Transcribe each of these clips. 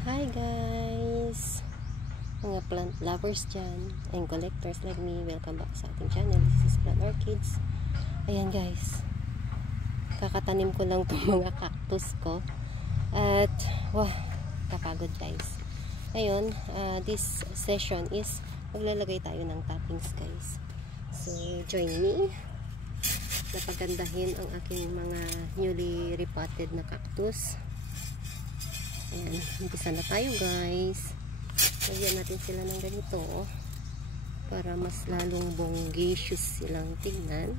Hi guys! Mga plant lovers dyan and collectors like me, welcome back sa ating channel. This is Plant Orchids. Ayan guys, kakatanim ko lang itong mga cactus ko at wah, kapagod guys. Ngayon, this session is maglalagay tayo ng toppings guys. So join me na pagandahin ang aking mga newly repotted na cactus. Ayan, umpisa na tayo guys. Lagyan natin sila ng ganito para mas lalong bongacious silang tignan.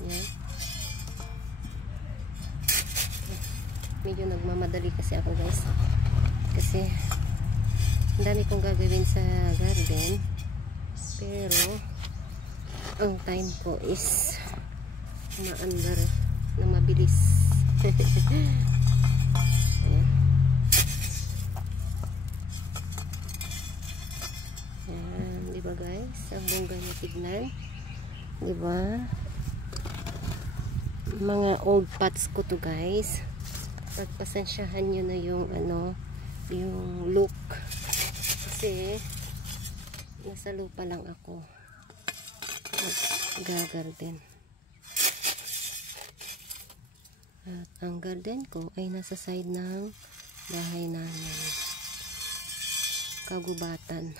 Ayan. Medyo nagmamadali kasi ako guys, kasi ang dami kong gagawin sa garden, pero ang time ko is maandar na mabilis. Ayan. Ayan, diba guys? Ang bongga niya tignan. Diba? Mga old pots ko to guys. Pagpasensyahan nyo na yung yung look. Kasi nasa lupa lang ako. Gagarden. At ang garden ko ay nasa side ng bahay namin. Kagubatan.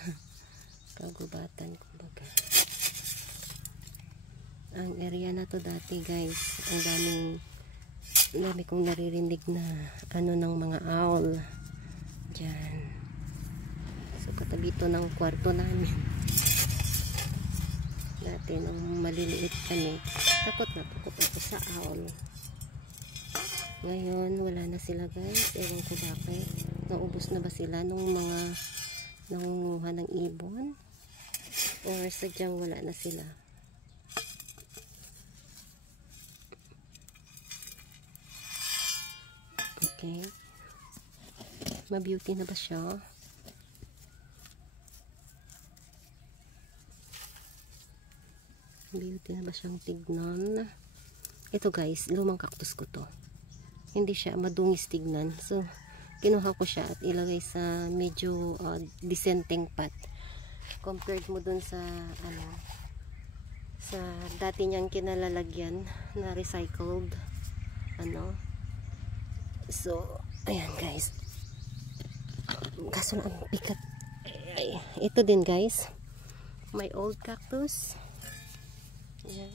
Kagubatan kumbaga. Ang area na to dati guys, ang dami kong naririnig na ng mga owl dyan. So katabi to ng kwarto namin. Dati nung maliliit kami, takot na takot ako sa owl. Ngayon, wala na sila guys. Ewan ko bakit. Naubos na ba sila nung mga nangunguha ng ibon? Or sadyang wala na sila? Okay. Ma-beauty na ba siya? Beauty na ba siyang tignan? Ito guys, lumang cactus ko to. Hindi siya madungis tignan. So, kinuha ko siya at ilagay sa medyo disenteng pot. Compared mo dun sa sa dati niyang kinalalagyan na recycled So, ayan guys. Kaso ang pikat. Ay, ito din guys. My old cactus. Ayan.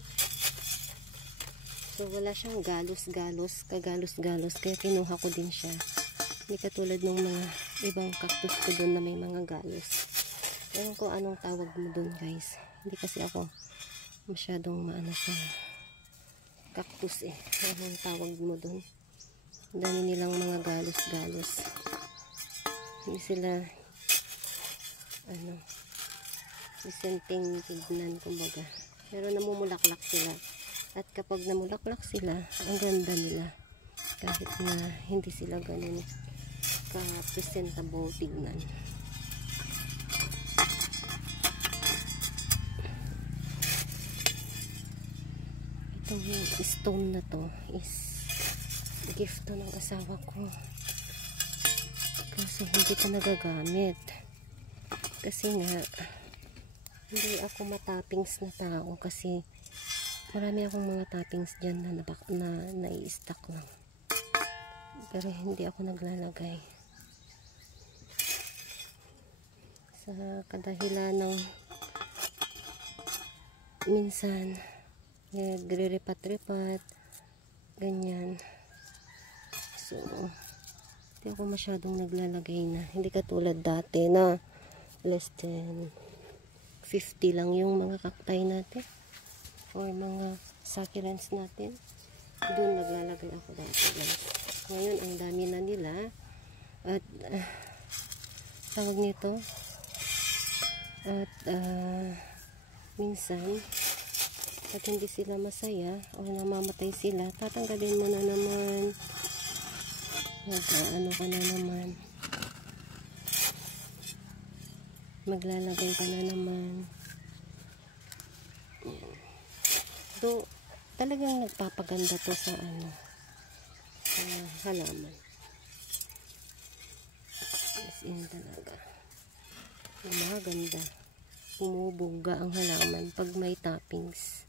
So, wala siyang galos-galos, kagalos-galos, kaya kinuha ko din siya. Hindi katulad ng mga ibang cactus ko doon na may mga galos. Ewan ko anong tawag mo doon guys. Hindi kasi ako masyadong maano sa cactus eh. Anong tawag mo doon? Dami nilang mga galos-galos. Hindi sila disenteng tignan kumbaga. Pero namumulaklak sila. At kapag namulaklak sila, ang ganda nila. Kahit na hindi sila ganun ka-presentable tignan. Itong stone na to is gift to ng asawa ko. Kasi hindi ko nagagamit. Kasi nga, hindi ako matappings na tao kasi marami akong mga toppings dyan na nai-stack lang. Pero hindi ako naglalagay. Sa kadahilan ng minsan nagre-repat-repat ganyan. So, hindi ako masyadong naglalagay na. Hindi katulad dati na less than 50 lang yung mga cacti natin. Or mga succulents natin. Doon naglalagay ako dati guys. Ngayon ang dami na nila. At tawag nito. At minsan at hindi sila masaya o namamatay sila, tatanggalin mo na naman. Ka na naman. Maglalagay ka na naman. Ayan. So, talagang nagpapaganda to sa halaman. in talaga. Maganda. Bumubuga ang halaman pag may toppings.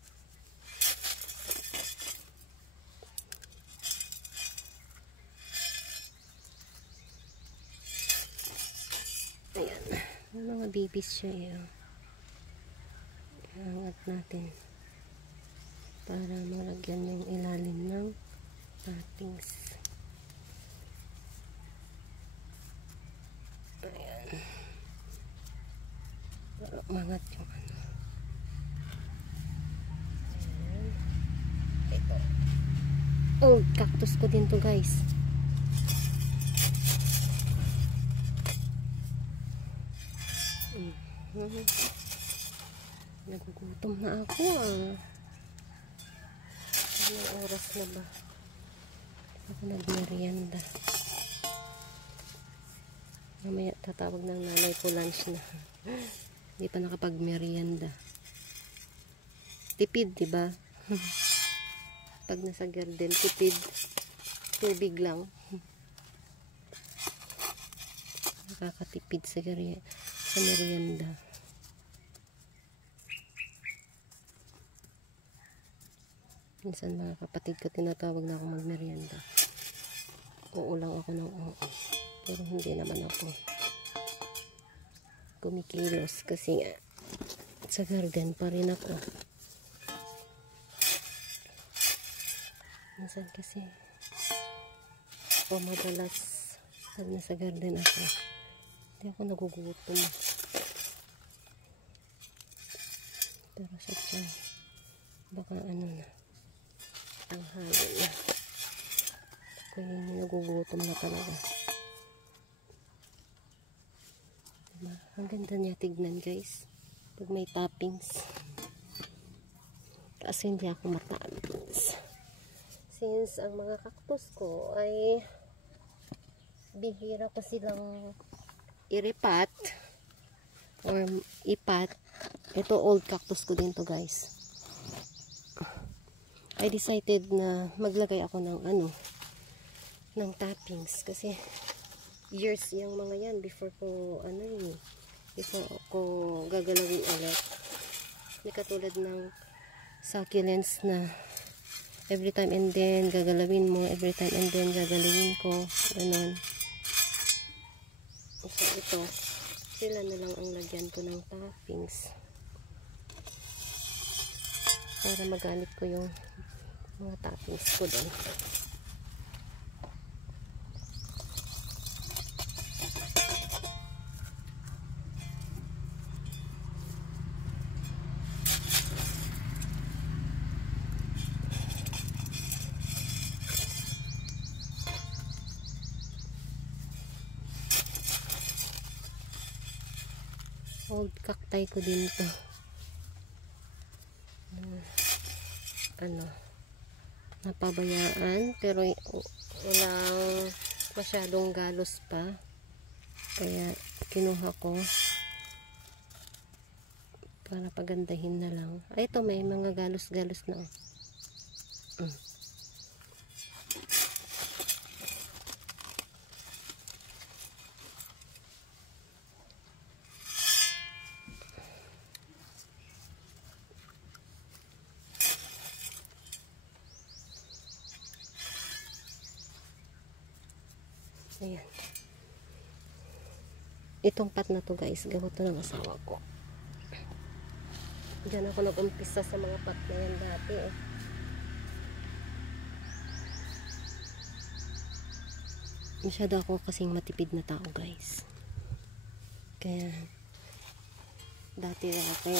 Ayan. May mga babies siya yun. Iangat natin para malagyan yung ilalim ng toppings. Ayan. Para umangat yung ano. Ayan. Ito. Oh, cactus ko din to guys. Nagugutom na ako ah. Anong oras na ba? Ako nagmerienda. Mamaya tatawag ng nanay ko lunch na. Hindi pa nakapagmerienda. Tipid, diba? Pag nasa garden, tipid. Tubig lang. Nakakatipid sa merienda. Minsan mga kapatid ko tinatawag na ako magmerienda. Oo lang ako ng oo. Pero hindi naman ako kumikilos kasi nga sa garden pa rin ako. Minsan kasi madalas pag nasa garden ako hindi ako nagugutom. Pero sa tiyan baka ano na tanghali na ako yung nagugutom na talaga. Diba? Ang ganda niya tignan guys pag may toppings kasi hindi ako matamis since ang mga cactus ko ay bihira ko silang iripat or ipat. Ito old cactus ko din to guys. I decided na maglagay ako ng ng toppings kasi years yung mga yan before ko gagalawin ulit. Hindi katulad ng succulents na every time and then gagalawin mo, every time and then gagalawin ko, ganun. So ito sila na lang ang lagyan ko ng toppings para magamit ko yung mga toppings ko doon. Old cacti ko din to. Napabayaan pero walang masyadong galos pa kaya kinuha ko para pagandahin na lang. Ay, ito may mga galos-galos na Ayan. Itong pot na to guys, gawa to ng asawa ko. Diyan ako nag-umpisa sa mga pot na yan dati eh. Masyado ako kasing matipid na tao guys. Kaya dati ako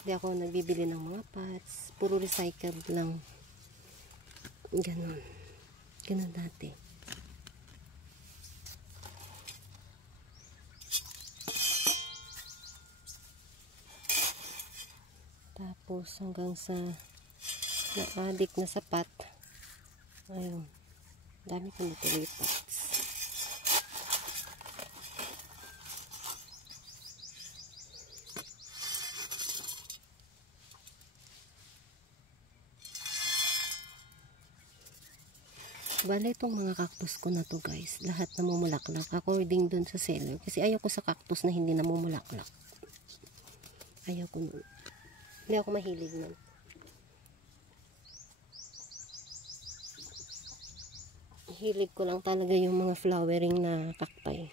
hindi ako nagbibili ng mga pots. Puro recycled lang. Ganon. Ganon dati. Tapos hanggang sa na-addict na sa pot. Ayun. Dami ko natuloy pots. Bale, itong mga cactus ko na to guys, lahat namumulaklak according dun sa seller. Kasi ayaw ko sa cactus na hindi namumulaklak. Ayaw ko nun. Hindi ako mahilig nun. Hilig ko lang talaga yung mga flowering na cacti.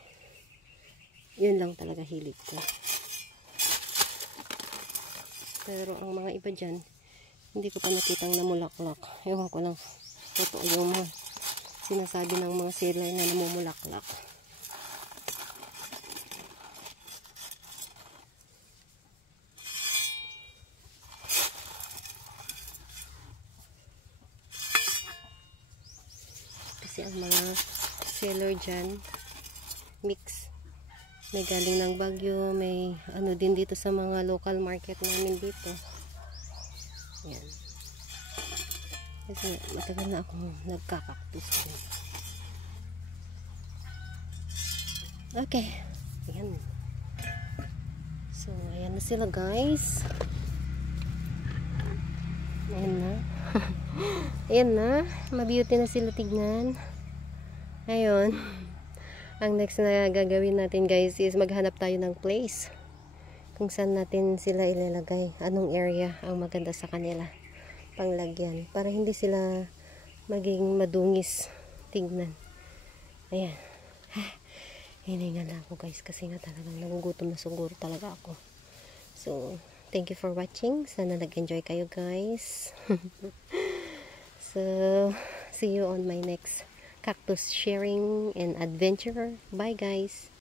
Yun lang talaga hilig ko. Pero ang mga iba dyan, hindi ko pa nakitang namulaklak. Ewan ko lang. Totoo yung mga sinasabi ng mga seller na namumulaklak. Kasi ang mga seller dyan, mix. May galing ng Baguio, may ano din dito sa mga local market namin dito. Yan. Kasi matagal na akong nagkakaktus. Okay. Ayan. So, ayan na sila guys. Ayan na. Ayan na. Mabeauty na sila tignan. Ayun. Ang next na gagawin natin guys is maghanap tayo ng place. Kung saan natin sila ilalagay. Anong area ang maganda sa kanila. Panglagyan. Para hindi sila maging madungis tignan. Ayan. Hininga na ako guys kasi nga talagang nagugutom na siguro talaga ako. So, thank you for watching. Sana nag-enjoy kayo guys. So, see you on my next cactus sharing and adventure. Bye guys.